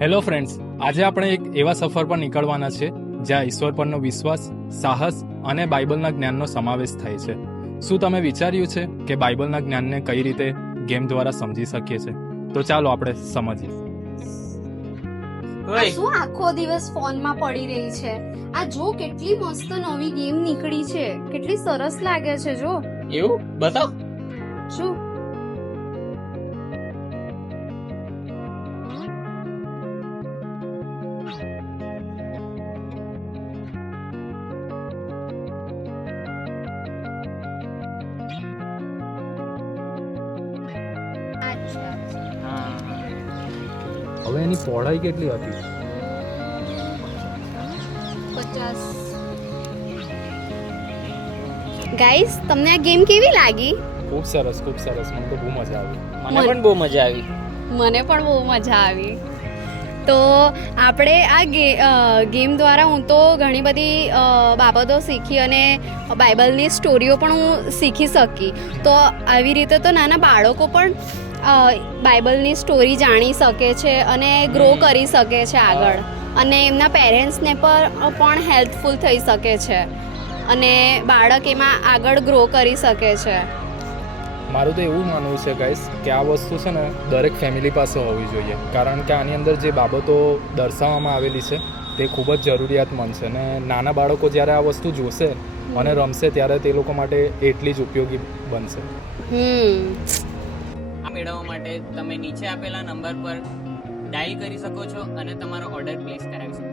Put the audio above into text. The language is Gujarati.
હેલો ફ્રેન્ડ્સ, આજે આપણે એક એવા સફર પર નીકળવાના છે જ્યાં ઈશ્વર પરનો વિશ્વાસ, સાહસ અને બાઇબલના જ્ઞાનનો સમાવેશ થાય છે. શું તમે વિચાર્યું છે કે બાઇબલના જ્ઞાનને કઈ રીતે ગેમ દ્વારા સમજી શકીએ છીએ? તો ચાલો આપણે સમજીએ. આ શું આખો દિવસ ફોનમાં પડી રહી છે? આ જો કેટલી મસ્ત નવી ગેમ નીકળી છે, કેટલી સરસ લાગે છે. જો એવું બતાવ. શું હવે એની પહોળાઈ કેટલી હતી? 50. ગાઈસ, તમને આ ગેમ કેવી લાગી? ખૂબ સરસ, ખૂબ સરસ. મને તો બહુ મજા આવી. મને પણ બહુ મજા આવી. મને પણ બહુ મજા આવી. તો આપણે આ ગેમ દ્વારા હું તો ઘણી બધી બાબતો શીખી અને બાઇબલની સ્ટોરીઓ પણ હું શીખી શકી. તો આવી રીતે તો નાના બાળકો પણ બાઇબલની સ્ટોરી જાણી શકે છે અને ગ્રો કરી શકે છે આગળ, અને એમના પેરેન્ટ્સને પણ હેલ્પફુલ થઈ શકે છે અને બાળક એમાં આગળ ગ્રો કરી શકે છે. મારું તો એવું માનવું છે ગાઈસ કે આ વસ્તુ છે ને દરેક ફેમિલી પાસે હોવી જોઈએ, કારણ કે આની અંદર જે બાબતો દર્શાવવામાં આવેલી છે તે ખૂબ જ જરૂરિયાતમંદ છે, અને નાના બાળકો જ્યારે આ વસ્તુ જોશે અને રમશે ત્યારે તે લોકો માટે એટલી જ ઉપયોગી બનશે. આ મેળવવા માટે તમે નીચે આપેલા નંબર પર ડાયલ કરી શકો છો અને તમારો ઓર્ડર પ્લેસ કરાવી શકો છો.